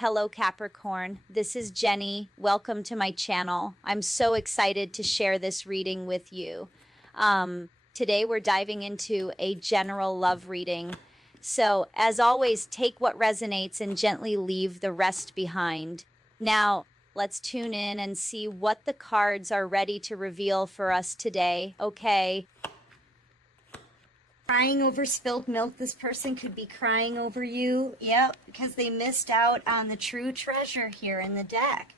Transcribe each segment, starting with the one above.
Hello, Capricorn. This is Jenny. Welcome to my channel. I'm so excited to share this reading with you. Today, we're diving into a general love reading. So, as always, take what resonates and gently leave the rest behind. Now, let's tune in and see what the cards are ready to reveal for us today. Okay. Crying over spilled milk. This person could be crying over you. Yep, because they missed out on the true treasure here in the deck.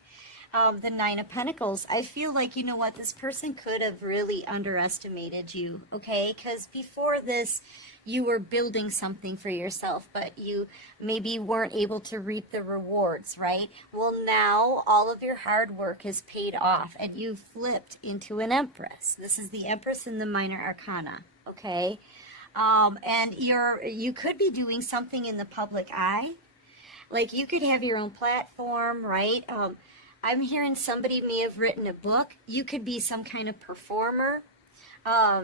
The Nine of Pentacles. I feel like, you know what, this person could have really underestimated you, okay? Because before this, you were building something for yourself, but you maybe weren't able to reap the rewards, right? Well, now all of your hard work has paid off, and you flipped into an Empress. This is the Empress in the Minor Arcana, okay? And you could be doing something in the public eye. Like you could have your own platform, right? I'm hearing somebody may have written a book. You could be some kind of performer.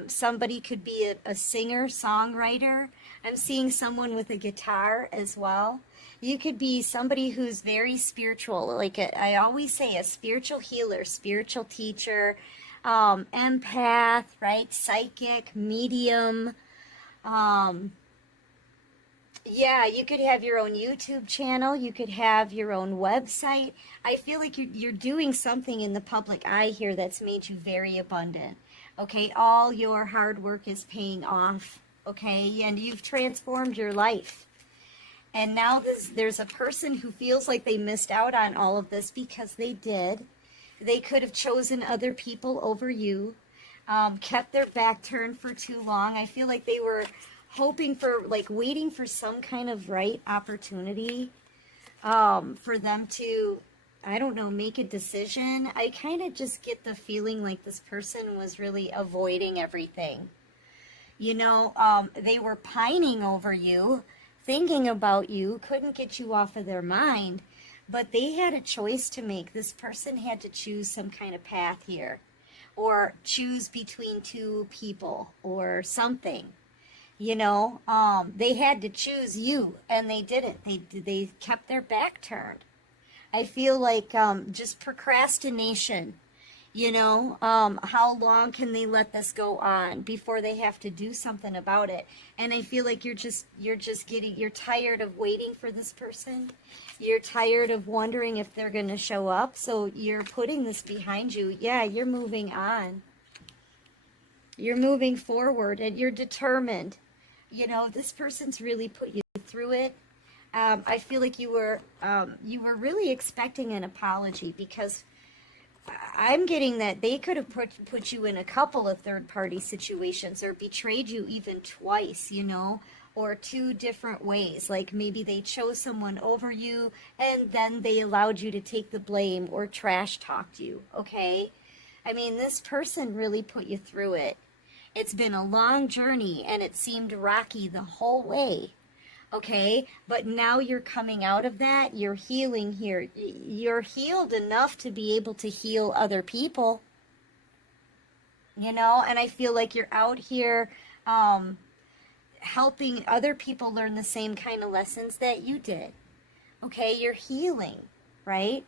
Somebody could be a singer, songwriter. I'm seeing someone with a guitar as well. You could be somebody who's very spiritual. Like I always say, a spiritual healer, spiritual teacher, empath, right? Psychic, medium. Yeah, you could have your own YouTube channel. You could have your own website. I feel like you're doing something in the public eye here that's made you very abundant. Okay, all your hard work is paying off. Okay, and you've transformed your life. And now there's a person who feels like they missed out on all of this because they did. They could have chosen other people over you. Kept their back turned for too long. I feel like they were hoping for, like, waiting for some kind of right opportunity for them to, I don't know, make a decision. I kind of just get the feeling like this person was really avoiding everything. You know, they were pining over you, thinking about you, couldn't get you off of their mind, but they had a choice to make. This person had to choose some kind of path here, or choose between two people or something. You know, they had to choose you, and they didn't. They kept their back turned. I feel like just procrastination. You know, how long can they let this go on before they have to do something about it? And I feel like you're tired of waiting for this person. You're tired of wondering if they're going to show up. So you're putting this behind you. Yeah, you're moving on. You're moving forward, and you're determined. You know, this person's really put you through it. I feel like you were really expecting an apology, because I'm getting that they could have put you in a couple of third-party situations, or betrayed you even twice, you know, or two different ways. Like maybe they chose someone over you, and then they allowed you to take the blame or trash talked you, okay? I mean, this person really put you through it. It's been a long journey, and it seemed rocky the whole way. Okay, but now you're coming out of that. You're healing here. You're healed enough to be able to heal other people. You know, and I feel like you're out here helping other people learn the same kind of lessons that you did. Okay, you're healing, right?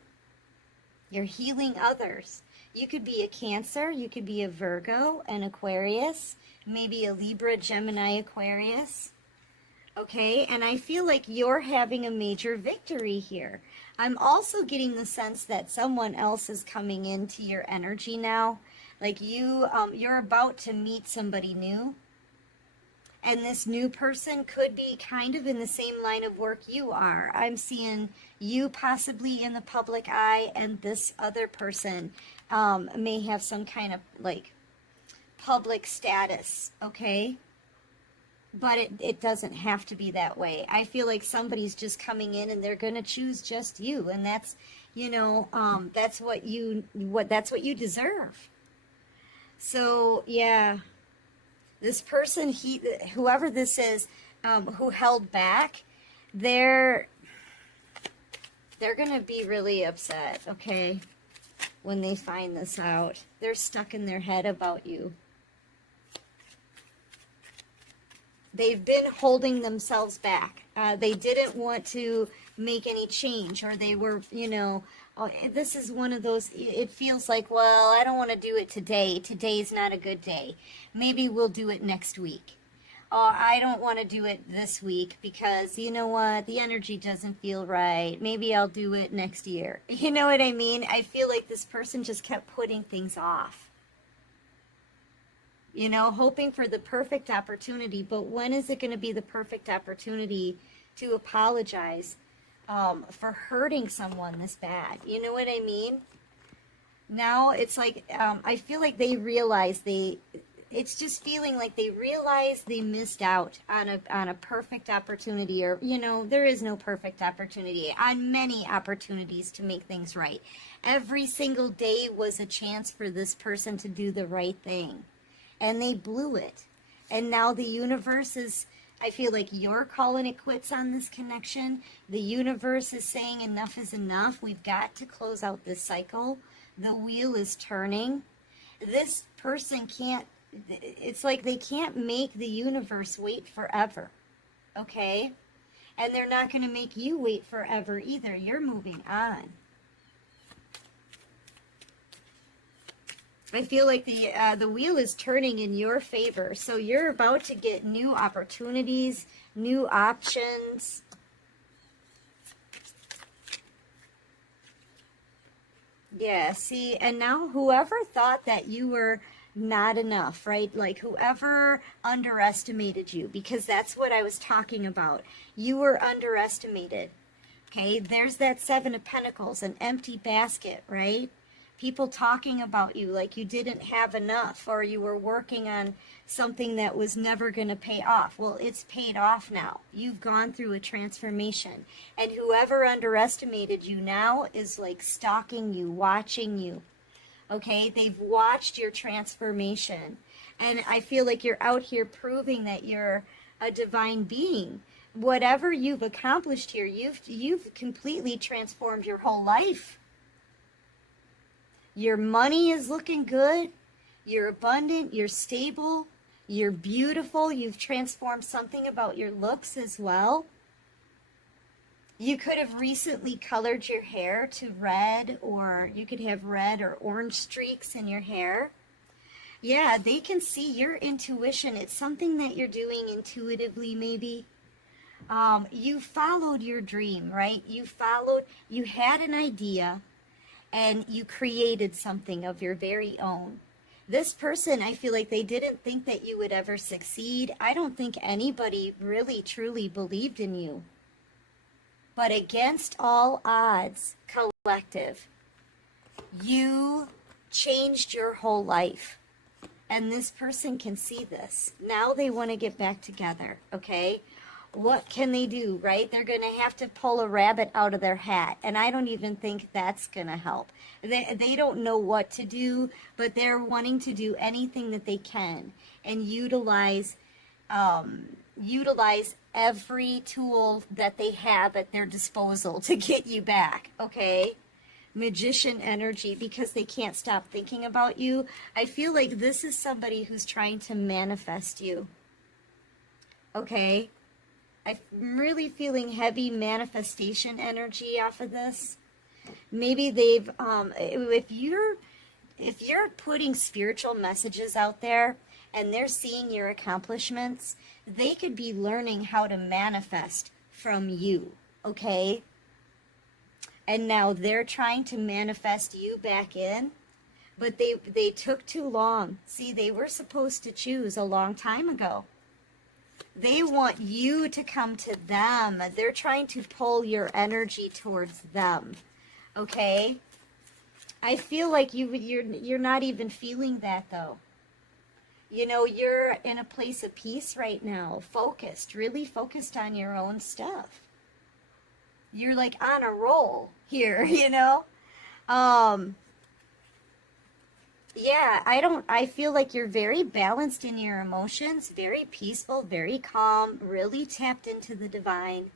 You're healing others. You could be a Cancer, you could be a Virgo, an Aquarius, maybe a Libra, Gemini, Aquarius. Okay, and I feel like you're having a major victory here. I'm also getting the sense that someone else is coming into your energy now. Like you're about to meet somebody new. And this new person could be kind of in the same line of work you are. I'm seeing you possibly in the public eye, and this other person may have some kind of like public status, okay? But it doesn't have to be that way. I feel like somebody's just coming in and they're going to choose just you, and that's, you know, that's what you deserve. So, yeah. This person, whoever this is, who held back, they're going to be really upset, okay, when they find this out. They're stuck in their head about you. They've been holding themselves back. They didn't want to make any change, or they were, you know, oh, this is one of those, it feels like, well, I don't want to do it today. Today's not a good day. Maybe we'll do it next week. Oh, I don't want to do it this week because, you know what, the energy doesn't feel right. Maybe I'll do it next year. You know what I mean? I feel like this person just kept putting things off. You know, hoping for the perfect opportunity. But when is it going to be the perfect opportunity to apologize for hurting someone this bad? You know what I mean? Now it's like, I feel like they realize it's just feeling like they realize they missed out on a perfect opportunity, or, you know, there is no perfect opportunity, on many opportunities to make things right. Every single day was a chance for this person to do the right thing, and they blew it. And now the universe is, I feel like you're calling it quits on this connection. The universe is saying enough is enough. We've got to close out this cycle. The wheel is turning. This person can't, it's like they can't make the universe wait forever, okay? And they're not going to make you wait forever either. You're moving on. I feel like the wheel is turning in your favor. So you're about to get new opportunities, new options. Yeah, see, and now whoever thought that you were not enough, right? Like whoever underestimated you, because that's what I was talking about. You were underestimated. Okay, there's that Seven of Pentacles, an empty basket, right? People talking about you like you didn't have enough, or you were working on something that was never going to pay off. Well, it's paid off now. You've gone through a transformation. And whoever underestimated you now is like stalking you, watching you. Okay, they've watched your transformation. And I feel like you're out here proving that you're a divine being. Whatever you've accomplished here, you've completely transformed your whole life. Your money is looking good. You're abundant. You're stable. You're beautiful. You've transformed something about your looks as well. You could have recently colored your hair to red, or you could have red or orange streaks in your hair. Yeah, they can see your intuition. It's something that you're doing intuitively, maybe. You followed your dream, right? You had an idea, and you created something of your very own. This person, I feel like they didn't think that you would ever succeed. I don't think anybody really truly believed in you. But against all odds, collective, you changed your whole life. And this person can see this. Now they want to get back together, okay? What can they do, right? They're going to have to pull a rabbit out of their hat. And I don't even think that's going to help. They don't know what to do, but they're wanting to do anything that they can and utilize every tool that they have at their disposal to get you back, okay? Magician energy, because they can't stop thinking about you. I feel like this is somebody who's trying to manifest you, okay? I'm really feeling heavy manifestation energy off of this. Maybe they've, if you're putting spiritual messages out there and they're seeing your accomplishments, they could be learning how to manifest from you, okay? And now they're trying to manifest you back in, but they took too long. See, they were supposed to choose a long time ago. They want you to come to them. They're trying to pull your energy towards them, okay? I feel like you're not even feeling that, though. You know, you're in a place of peace right now, focused, really focused on your own stuff. You're like on a roll here, you know? Yeah, I feel like you're very balanced in your emotions, very peaceful, very calm, really tapped into the divine,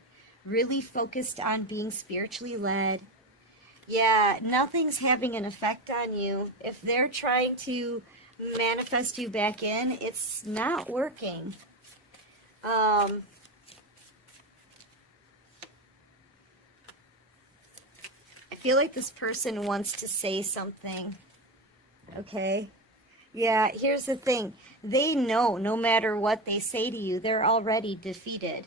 really focused on being spiritually led. Yeah, nothing's having an effect on you. If they're trying to manifest you back in, it's not working. feel like this person wants to say something. Okay? Yeah, here's the thing. They know no matter what they say to you, they're already defeated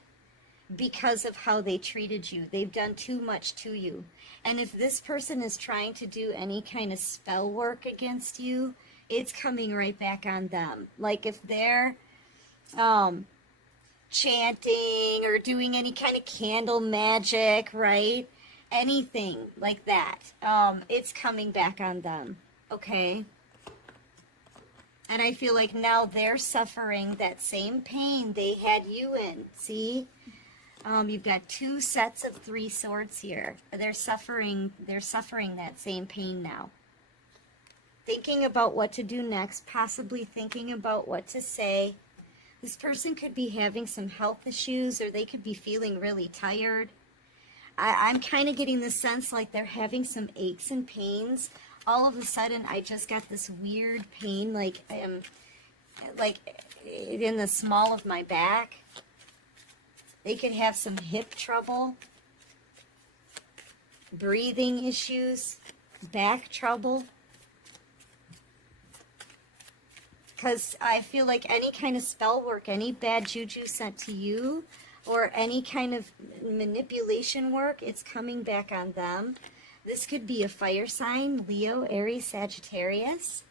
because of how they treated you. They've done too much to you. And if this person is trying to do any kind of spell work against you, it's coming right back on them. Like if they're chanting or doing any kind of candle magic, right? Anything like that, it's coming back on them, okay? And I feel like now they're suffering that same pain they had you in, see? You've got 2 sets of 3 swords here. They're suffering that same pain now. Thinking about what to do next, possibly thinking about what to say. This person could be having some health issues, or they could be feeling really tired. I'm kind of getting the sense like they're having some aches and pains. All of a sudden, I just got this weird pain, like in the small of my back. They could have some hip trouble, breathing issues, back trouble. Because I feel like any kind of spell work, any bad juju sent to you, or any kind of manipulation work, it's coming back on them. This could be a fire sign, Leo, Aries, Sagittarius.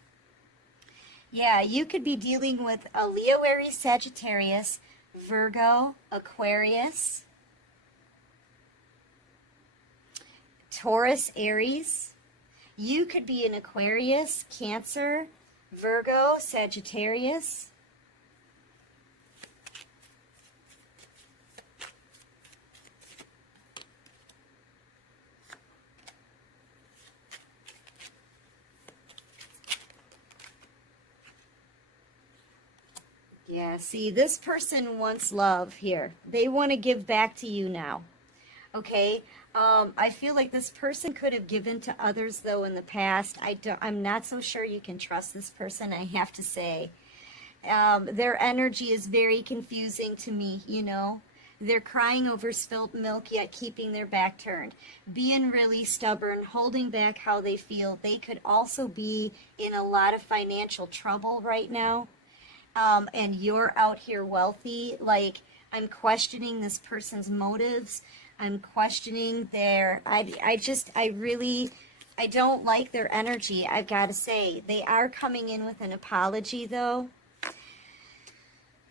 Yeah, you could be dealing with a Leo, Aries, Sagittarius, Virgo, Aquarius, Taurus, Aries. You could be an Aquarius, Cancer, Virgo, Sagittarius. Yeah, see, this person wants love here. They want to give back to you now. Okay? I feel like this person could have given to others, though, in the past. I'm not so sure you can trust this person, I have to say. Their energy is very confusing to me, you know. They're crying over spilt milk, yet keeping their back turned. Being really stubborn, holding back how they feel. They could also be in a lot of financial trouble right now. And you're out here wealthy. Like, I'm questioning this person's motives. I'm questioning their, I don't like their energy, I've got to say. They are coming in with an apology, though.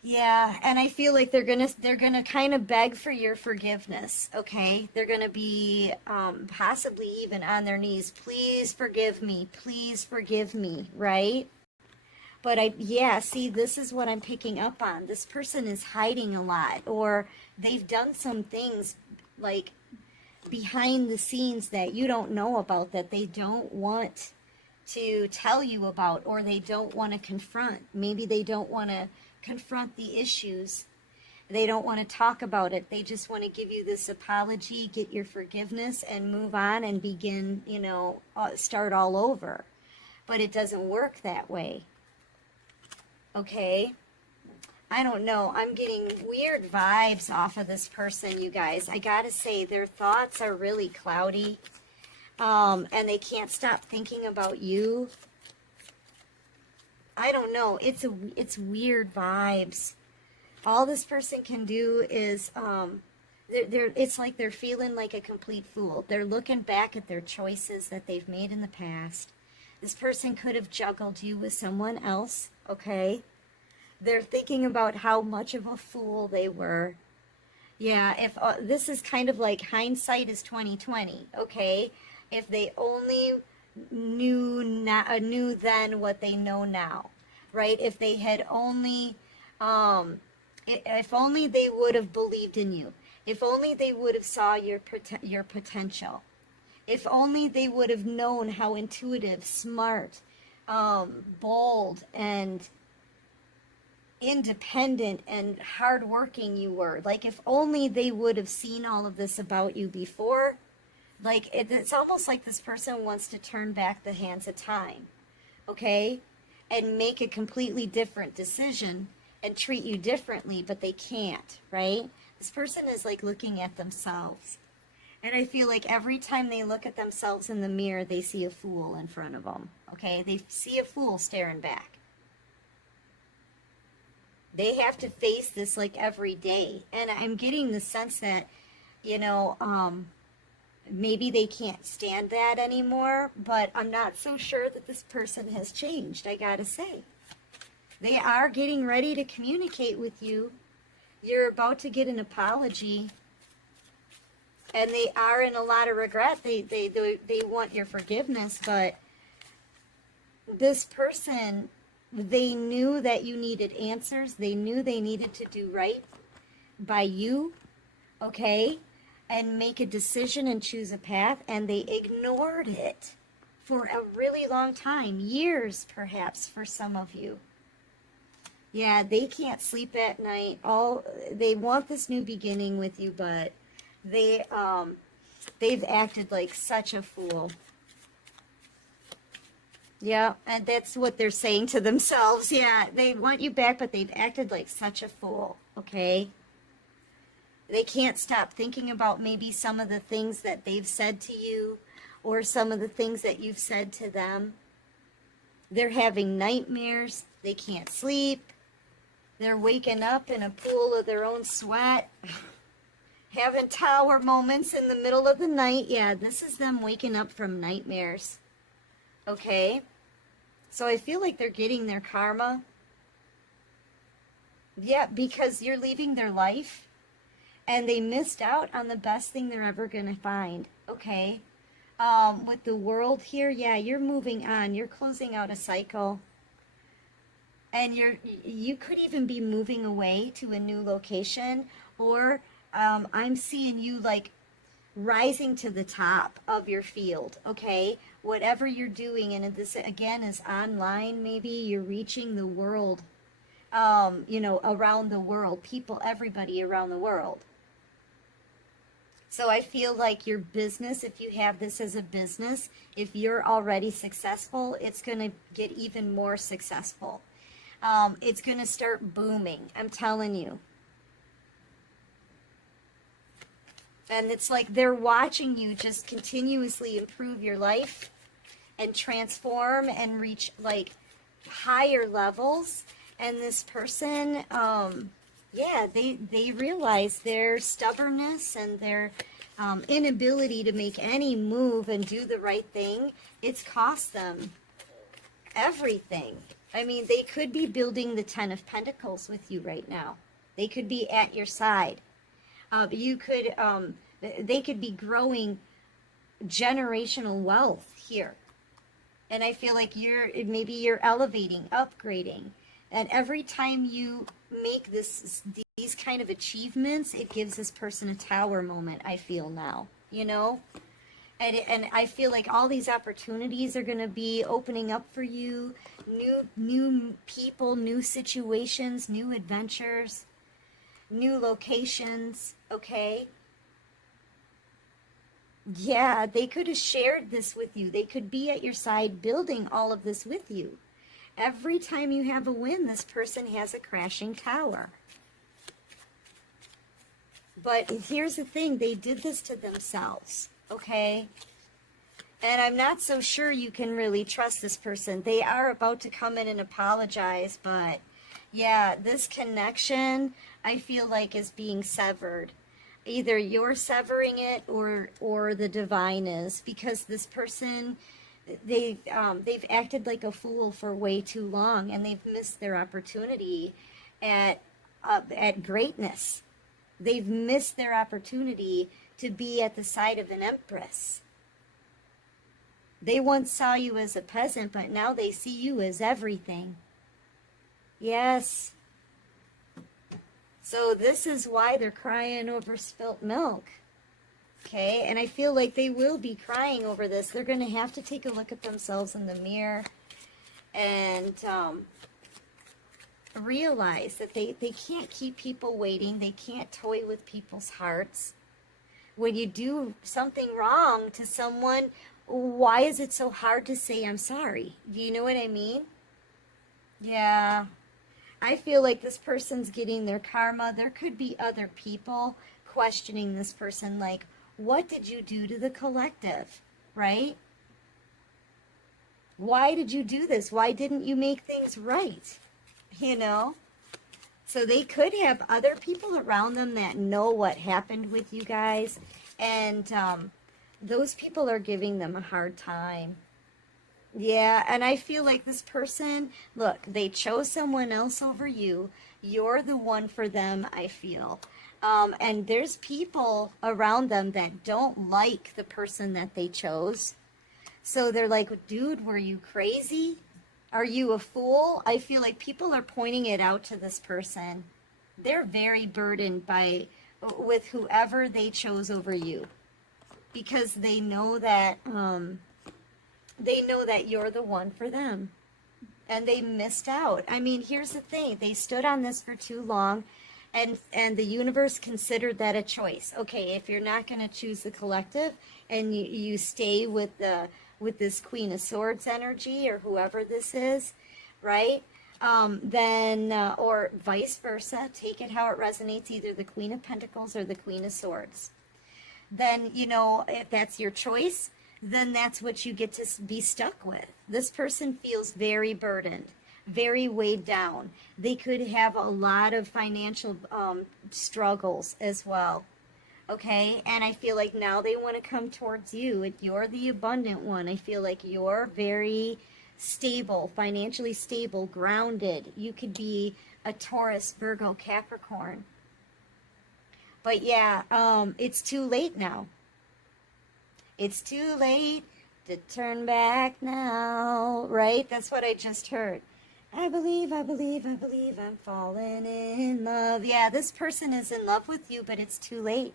Yeah, and I feel like they're gonna kind of beg for your forgiveness, okay? They're gonna be possibly even on their knees. Please forgive me, right? But see, this is what I'm picking up on. This person is hiding a lot, or they've done some things like behind the scenes that you don't know about, that they don't want to tell you about, or they don't want to confront. Maybe they don't want to confront the issues. They don't want to talk about it. They just want to give you this apology, get your forgiveness, and move on and begin, start all over. But it doesn't work that way. Okay? I don't know. I'm getting weird vibes off of this person, you guys. I gotta say, their thoughts are really cloudy. And they can't stop thinking about you. I don't know. It's weird vibes. All this person can do is, it's like they're feeling like a complete fool. They're looking back at their choices that they've made in the past. This person could have juggled you with someone else, okay? They're thinking about how much of a fool they were. Yeah, if this is kind of like hindsight is 20/20, okay? If they only knew then what they know now, right? If they had only, if only they would have believed in you. If only they would have saw your potential. If only they would have known how intuitive, smart, bold, and independent and hardworking you were. Like, if only they would have seen all of this about you before. Like, it's almost like this person wants to turn back the hands of time, okay? And make a completely different decision and treat you differently, but they can't, right? This person is like looking at themselves. And I feel like every time they look at themselves in the mirror, they see a fool in front of them. Okay? They see a fool staring back. They have to face this like every day. And I'm getting the sense that, you know, maybe they can't stand that anymore, but I'm not so sure that this person has changed, I gotta say. They are getting ready to communicate with you. You're about to get an apology. And they are in a lot of regret. They want your forgiveness, but this person, they knew that you needed answers. They knew they needed to do right by you, okay? And make a decision and choose a path, and they ignored it for a really long time, years perhaps for some of you. Yeah, they can't sleep at night. They want this new beginning with you, but they've acted like such a fool. Yeah, and that's what they're saying to themselves. Yeah, they want you back, but they've acted like such a fool, okay? They can't stop thinking about maybe some of the things that they've said to you or some of the things that you've said to them. They're having nightmares. They can't sleep. They're waking up in a pool of their own sweat, having tower moments in the middle of the night. Yeah, this is them waking up from nightmares. Okay? So I feel like they're getting their karma. Yeah, because you're leaving their life and they missed out on the best thing they're ever going to find. Okay? With the world here, yeah, you're moving on. You're closing out a cycle. And you could even be moving away to a new location, or I'm seeing you like rising to the top of your field, okay? Whatever you're doing, and this again is online, maybe you're reaching the world, you know, around the world, people, everybody around the world. So I feel like your business, if you have this as a business, if you're already successful, it's going to get even more successful. It's going to start booming. I'm telling you. And it's like they're watching you just continuously improve your life and transform and reach like higher levels. And this person, yeah, they realize their stubbornness and their inability to make any move and do the right thing. It's cost them everything. I mean, they could be building the 10 of Pentacles with you right now. They could be at your side. They could be growing generational wealth here. And I feel like maybe you're elevating, upgrading. And every time you make these kind of achievements, it gives this person a tower moment, I feel now, you know? And I feel like all these opportunities are going to be opening up for you. New people, new situations, new adventures, new locations, okay? Yeah, they could have shared this with you. They could be at your side building all of this with you. Every time you have a win, this person has a crashing tower. But here's the thing, they did this to themselves. Okay? And I'm not so sure you can really trust this person. They are about to come in and apologize, but yeah, this connection, I feel like, is being severed. Either you're severing it or the divine is, because this person, they've acted like a fool for way too long, and they've missed their opportunity at greatness. They've missed their opportunity to be at the side of an empress. They once saw you as a peasant, but now they see you as everything. Yes. So this is why they're crying over spilt milk. Okay, and I feel like they will be crying over this. They're going to have to take a look at themselves in the mirror and realize that they can't keep people waiting. They can't toy with people's hearts. When you do something wrong to someone, why is it so hard to say I'm sorry? Do you know what I mean? Yeah. I feel like this person's getting their karma. There could be other people questioning this person, like, what did you do to the collective, right? Why did you do this? Why didn't you make things right? You know? So they could have other people around them that know what happened with you guys. And those people are giving them a hard time. Yeah, and I feel like this person, look, they chose someone else over you. You're the one for them, I feel. And there's people around them that don't like the person that they chose. So they're like, dude, were you crazy? Are you a fool? I feel like people are pointing it out to this person. They're very burdened with whoever they chose over you, because they know that you're the one for them, and they missed out. I mean, here's the thing: they stood on this for too long, and the universe considered that a choice. Okay, if you're not going to choose the collective, and you stay with this Queen of Swords energy, or whoever this is, right? Then, or vice versa, take it how it resonates, either the Queen of Pentacles or the Queen of Swords. Then, you know, if that's your choice, then that's what you get to be stuck with. This person feels very burdened, very weighed down. They could have a lot of financial struggles as well. Okay, and I feel like now they want to come towards you. You're the abundant one. I feel like you're very stable, financially stable, grounded. You could be a Taurus, Virgo, Capricorn. But yeah, it's too late now. It's too late to turn back now, right? That's what I just heard. I believe I'm falling in love. Yeah, this person is in love with you, but it's too late.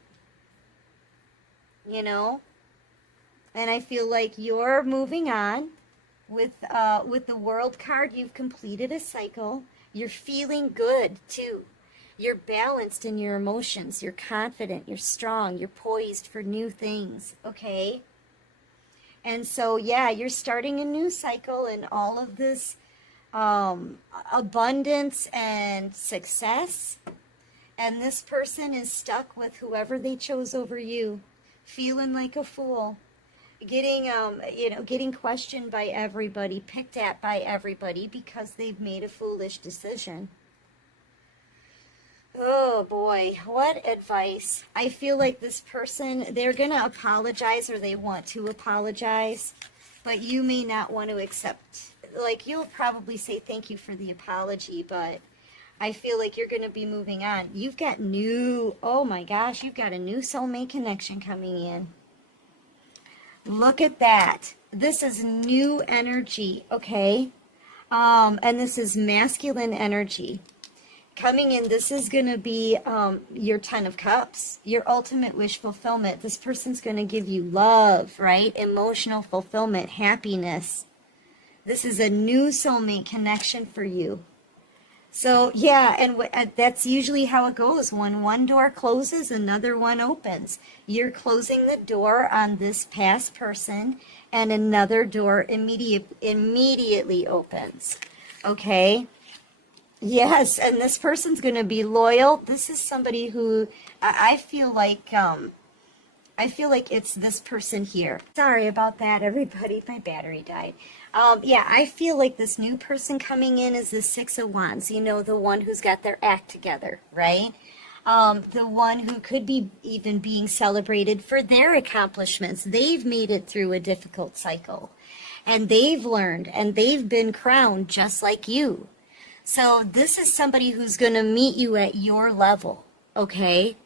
You know? And I feel like you're moving on with the World card. You've completed a cycle. You're feeling good too. You're balanced in your emotions. You're confident. You're strong. You're poised for new things. Okay? And so, yeah, you're starting a new cycle, and all of this abundance and success. And this person is stuck with whoever they chose over you, feeling like a fool, getting questioned by everybody, picked at by everybody because they've made a foolish decision. Oh boy, what advice. I feel like this person, they're going to apologize, or they want to apologize, but you may not want to accept. Like, you'll probably say thank you for the apology, but I feel like you're going to be moving on. You've got oh my gosh, you've got a new soulmate connection coming in. Look at that. This is new energy, okay? And this is masculine energy. Coming in, this is going to be your 10 of Cups, your ultimate wish fulfillment. This person's going to give you love, right? Emotional fulfillment, happiness. This is a new soulmate connection for you. So, yeah, and that's usually how it goes. When one door closes, another one opens. You're closing the door on this past person, and another door immediately opens. Okay? Yes, and this person's going to be loyal. This is somebody who I feel like it's this person here. Sorry about that, everybody. My battery died. Yeah, I feel like this new person coming in is the Six of Wands. You know, the one who's got their act together, right? The one who could be even being celebrated for their accomplishments. They've made it through a difficult cycle, and they've learned, and they've been crowned just like you. So this is somebody who's going to meet you at your level, okay?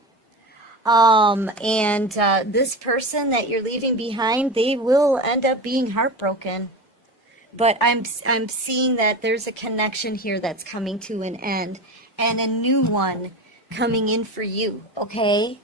This person that you're leaving behind, they will end up being heartbroken. But I'm seeing that there's a connection here that's coming to an end, and a new one coming in for you, okay?